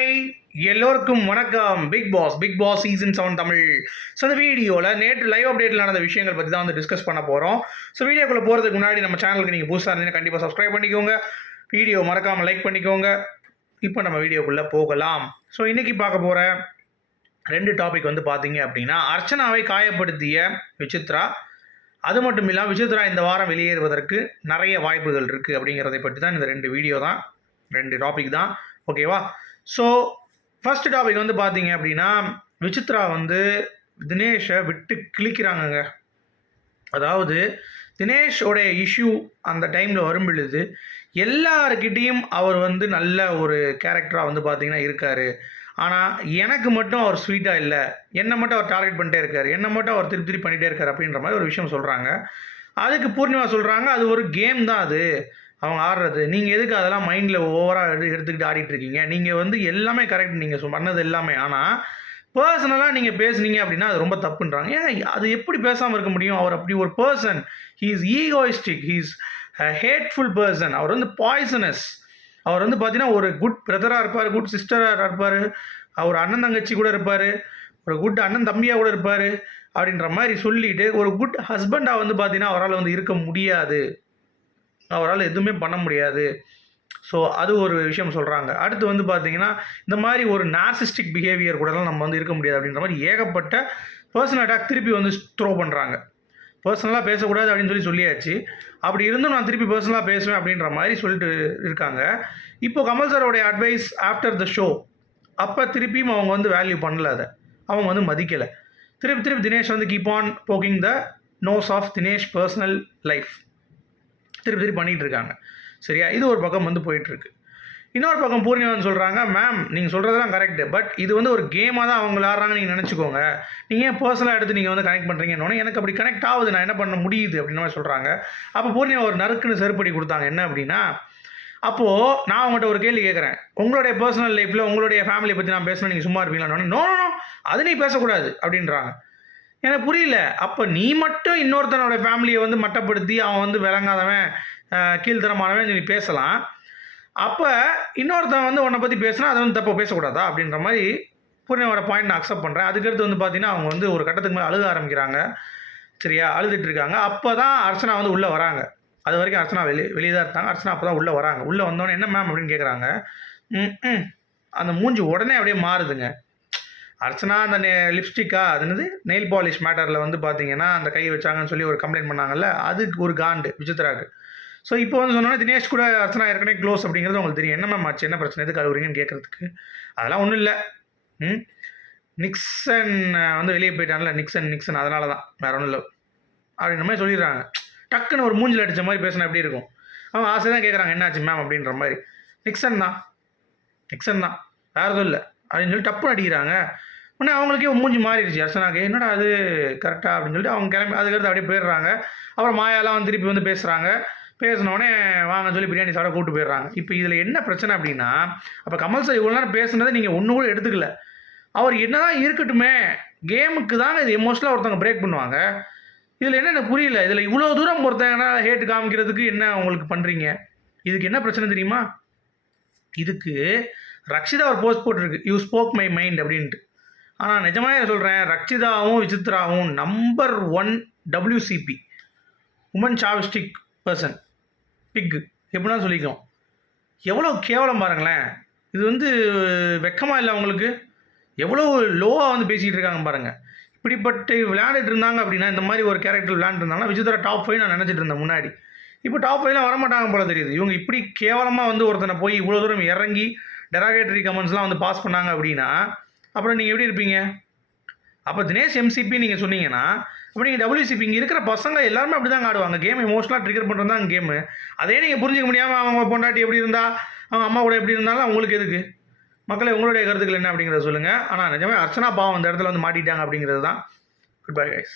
Hi எல்லோருக்கும் வணக்கம். Bigg Boss Bigg Boss season seven Tamil. So இந்த வீடியோவில் நேற்று லைவ் அப்டேட்டில் நடந்த விஷயங்கள் பற்றி தான் வந்து டிஸ்கஸ் பண்ண போகிறோம் ஸோ வீடியோக்குள்ளே போகிறதுக்கு முன்னாடி நம்ம சேனலுக்கு நீங்கள் புதுசாக இருந்தீங்கன்னா கண்டிப்பாக சப்ஸ்கிரைப் பண்ணிக்கோங்க. வீடியோ மறக்காமல் லைக் பண்ணிக்கோங்க. இப்போ நம்ம வீடியோக்குள்ளே போகலாம். ஸோ இன்றைக்கி பார்க்க போகிற ரெண்டு டாபிக் வந்து பார்த்தீங்க அப்படின்னா அர்ச்சனாவை காயப்படுத்திய விசித்ரா அது மட்டும் இல்லாமல் விசித்ரா இந்த வாரம் வெளியேறுவதற்கு நிறைய வாய்ப்புகள் இருக்குது அப்படிங்கிறதை பற்றி தான் இந்த ரெண்டு வீடியோ தான். ரெண்டு டாபிக் தான். ஓகேவா ஸோ ஃபஸ்ட் டாபிக் வந்து பார்த்தீங்க அப்படின்னா விசித்ரா வந்து தினேஷை விட்டு கிழிக்கிறாங்கங்க. அதாவது தினேஷோடைய இஷ்யூ அந்த டைமில் வரும் பொழுது எல்லாருக்கிட்டேயும் அவர் வந்து நல்ல ஒரு கேரக்டராக வந்து பார்த்தீங்கன்னா இருக்கார். ஆனால் எனக்கு மட்டும் அவர் ஸ்வீட்டாக இல்லை. என்னை மட்டும் அவர் டார்கெட் பண்ணிட்டே இருக்கார். என்னை மட்டும் அவர் திருப்பி திருப்பி பண்ணிகிட்டே இருக்கார் அப்படின்ற மாதிரி ஒரு விஷயம் சொல்கிறாங்க அதுக்கு பூர்ணிமா சொல்கிறாங்க அது ஒரு கேம் தான் அது. அவங்க ஆடுறது. நீங்கள் எதுக்கு அதெல்லாம் மைண்டில் ஓவராக எடு எடுத்துக்கிட்டு ஆடிட்டு இருக்கீங்க? நீங்கள் வந்து எல்லாமே கரெக்ட் நீங்கள் பண்ணது எல்லாமே. ஆனால் பர்சனலாக நீங்கள் பேசுனீங்க அப்படின்னா அது ரொம்ப தப்புன்றாங்க. ஏன் அது எப்படி பேசாமல் இருக்க முடியும்? அவர் அப்படி ஒரு person he is egoistic he is hateful person அவர் வந்து பாய்சனஸ் அவர் வந்து பார்த்தீங்கன்னா ஒரு குட் பிரதராக இருப்பார் குட் சிஸ்டராக இருப்பார். அவர் அண்ணன் தங்கச்சி கூட இருப்பார். ஒரு குட் அண்ணன் தம்பியாக கூட இருப்பார். அப்படின்ற மாதிரி சொல்லிட்டு ஒரு குட் ஹஸ்பண்டாக வந்து பார்த்தீங்கன்னா அவரால் வந்து இருக்க முடியாது. அவரால் எதுவுமே பண்ண முடியாது. ஸோ அது ஒரு விஷயம் சொல்கிறாங்க அடுத்து வந்து பார்த்தீங்கன்னா இந்த மாதிரி ஒரு நார்சிஸ்டிக் பிஹேவியர் கூடலாம் நம்ம வந்து இருக்க முடியாது அப்படின்ற மாதிரி ஏகப்பட்ட பர்சனல் அட்டாக் திருப்பி வந்து த்ரோ பண்ணுறாங்க பர்சனலாக பேசக்கூடாது அப்படின்னு சொல்லி சொல்லியாச்சு. அப்படி இருந்தும் நான் திருப்பி பர்சனலாக பேசுவேன் அப்படின்ற மாதிரி சொல்லிட்டு இருக்காங்க. இப்போ கமல் சாரோடைய அட்வைஸ் ஆஃப்டர் த ஷோ அப்போ திருப்பியும் அவங்க வந்து வேல்யூ பண்ணல அதை. அவங்க வந்து மதிக்கலை. திருப்பி திருப்பி தினேஷ் வந்து keep on poking the nose of Dinesh personal life திருப்பி திருப்பி பண்ணிகிட்டு இருக்காங்க சரியா? இது ஒரு பக்கம் வந்து போயிட்டுருக்கு இன்னொரு பக்கம் பூர்ணிமான்னு சொல்கிறாங்க மேம் நீங்கள் சொல்கிறதெல்லாம் கரெக்டு பட் இது வந்து ஒரு கேமாக தான் அவங்க விளாட்றாங்க நீங்கள் நினச்சிக்கோங்க. நீங்கள் ஏன் பர்சனலாக எடுத்து நீங்கள் வந்து கனெக்ட் பண்ணுறீங்கன்னு எனக்கு அப்படி கனெக்ட் ஆகுது. நான் என்ன பண்ண முடியுது? அப்படின்னு மாதிரி சொல்கிறாங்க அப்போ பூர்ணிமா ஒரு நறுக்குன்னு செருப்படி கொடுத்தாங்க. என்ன அப்படின்னா அப்போது நான் உங்கள்கிட்ட ஒரு கேள்வி கேட்குறேன். உங்களுடைய பர்சனல் லைஃப்பில் உங்களுடைய ஃபேமிலியை பற்றி நான் பேசணும் நீங்கள் சும்மா இருப்பீங்களான்னு நோ நோ அது நீ பேசக்கூடாது. அப்படின்றாங்க. எனக்கு புரியல. அப்போ நீ மட்டும் இன்னொருத்தனோட ஃபேமிலியை வந்து மட்டப்படுத்தி அவன் வந்து விளங்காதவன் கீழ்த்தரமானவன் நீ பேசலாம். அப்போ இன்னொருத்தன் வந்து உன்னை பற்றி பேசினா அதை வந்து தப்பை பேசக்கூடாதா? அப்படின்ற மாதிரி பூர்ணிமாவோட பாயிண்ட் நான் அக்செப்ட் பண்ணுறேன் அதுக்கடுத்து வந்து பார்த்தீங்கன்னா அவங்க வந்து ஒரு கட்டத்துக்கு மேலே அழுக ஆரம்பிக்கிறாங்க. சரியா? அழுதுட்டு இருக்காங்க. அப்போ தான் அர்ச்சனா வந்து உள்ளே வராங்க. அது வரைக்கும் அர்ச்சனா வெளியே வெளியே தான் இருந்தாங்க அர்ச்சனா அப்போ தான் உள்ளே வராங்க. உள்ளே வந்தோடனே என்ன மேம் அப்படின்னு கேட்குறாங்க ம் ம். அந்த மூஞ்சி உடனே அப்படியே மாறுதுங்க. அர்ச்சனா அந்த நெ லிப்ஸ்டிக்கா அது என்னது? நெயில் பாலிஷ் மேட்டரில் வந்து பார்த்தீங்கன்னா அந்த கை வச்சாங்கன்னு சொல்லி ஒரு கம்ப்ளைண்ட் பண்ணாங்கல்ல அதுக்கு ஒரு காண்டு விசித்ராக்கு ஸோ இப்போ வந்து சொன்னோன்னா தினேஷ் கூட அர்ச்சனா ஏற்கனவே க்ளோஸ் அப்படிங்கிறது உங்களுக்கு தெரியும். என்ன மேம் ஆச்சு? என்ன பிரச்சனை? எதுக்கு அழுகுறீங்கன்னு கேட்குறதுக்கு அதெல்லாம் ஒன்றும் இல்லை. ம்? நிக்சன் வந்து வெளியே போயிட்டான்ல நிக்சன் நிக்சன் அதனால தான் வேற ஒன்றும் இல்லை. அப்படின்ற மாதிரி சொல்லிடுறாங்க. டக்குன்னு ஒரு மூஞ்சில் அடித்த மாதிரி பேசினா எப்படி இருக்கும்? அவங்க ஆசை தான் கேட்குறாங்க என்னாச்சு மேம் அப்படின்ற மாதிரி. நிக்சன் தான். நிக்சன் தான். வேறு எதுவும் இல்லை. அப்படின்னு சொல்லி டப்புன்னு அடிக்கிறாங்க. உடனே அவங்களுக்கே மூஞ்சி மாறிடுச்சு. அர்ச்சனாக்கு என்னடா அது கரெக்டாக அப்படின்னு சொல்லிட்டு அவங்க கிளம்பி அதுக்கடுத்து அப்படியே போயிடுறாங்க. அப்புறம் மாயாலாம் வந்து திருப்பி வந்து பேசுகிறாங்க பேசினோடனே வாங்க சொல்லி பிரியாணி சாப்பிட கூப்பிட்டு போயிடுறாங்க. இப்போ இதில் என்ன பிரச்சனை அப்படின்னா அப்போ கமல் சார் இவ்வளோ நேரம் பேசுனதை நீங்கள் ஒன்று கூட எடுத்துக்கல. அவர் என்னதான் இருக்கட்டுமே கேமுக்கு தாங்க இது எமோஷனலாக ஒருத்தவங்க பிரேக் பண்ணுவாங்க. இதில் என்ன எனக்கு புரியல. இதில் இவ்வளோ தூரம் ஒருத்தங்கன்னா ஹேட் காமிக்கிறதுக்கு என்ன உங்களுக்கு பண்ணுறீங்க இதுக்கு என்ன பிரச்சனை தெரியுமா? இதுக்கு ரக்ஷிதா ஒரு போஸ்ட் போட்டிருக்கு. யூ ஸ்போக் மை மைண்ட் அப்படின்ட்டு. ஆனால் நிஜமாக சொல்கிறேன் ரக்ஷிதாவும் விசித்ராவும் number one WCP woman chauvinistic person big எப்படின்னா சொல்லிக்கலாம் எவ்வளோ கேவலம் பாருங்களேன். இது வந்து வெக்கமாக இல்லை அவங்களுக்கு. எவ்வளோ லோவாக வந்து பேசிகிட்டு இருக்காங்க பாருங்கள் இப்படிப்பட்டு விளையாண்டுட்டு இருந்தாங்க அப்படின்னா இந்த மாதிரி ஒரு கேரக்டர் விளையாண்டுருந்தாங்கன்னா விசித்திரா டாப் ஃபைவ் நான் நினச்சிட்டு இருந்தேன் முன்னாடி. இப்போ டாப் ஃபைவ்லாம் வரமாட்டாங்க போல தெரியுது. இவங்க இப்படி கேவலமாக வந்து ஒருத்தனை போய் இவ்வளோ தூரம் இறங்கி டெராகேட்டரி கமெண்ட்ஸ்லாம் வந்து பாஸ் பண்ணாங்க அப்படின்னா அப்புறம் நீங்கள் எப்படி இருப்பீங்க? அப்போ தினேஷ் எம்சிபி நீங்கள் சொன்னீங்கன்னா அப்போ நீங்கள் டபிள்யூசிபி இங்கே இருக்கிற பசங்க எல்லாருமே அப்படி தான் ஆடுவாங்க கேம் எமோஷனலாக ட்ரிகர் பண்ணுறது தான் கேமு அதே நீங்கள் புரிஞ்சிக்க முடியாமல் அவங்க பொண்டாட்டி எப்படி இருந்தால் அவங்க அம்மா கூட எப்படி இருந்தாலும் அவங்களுக்கு எதுக்கு? மக்களை உங்களுடைய கருத்துக்கள் என்ன அப்படிங்கிறத சொல்லுங்கள் ஆனால் நிஜமே அர்ச்சனா பாவம் அந்த இடத்துல வந்து மாட்டிட்டாங்க அப்படிங்கிறது தான். Good bye guys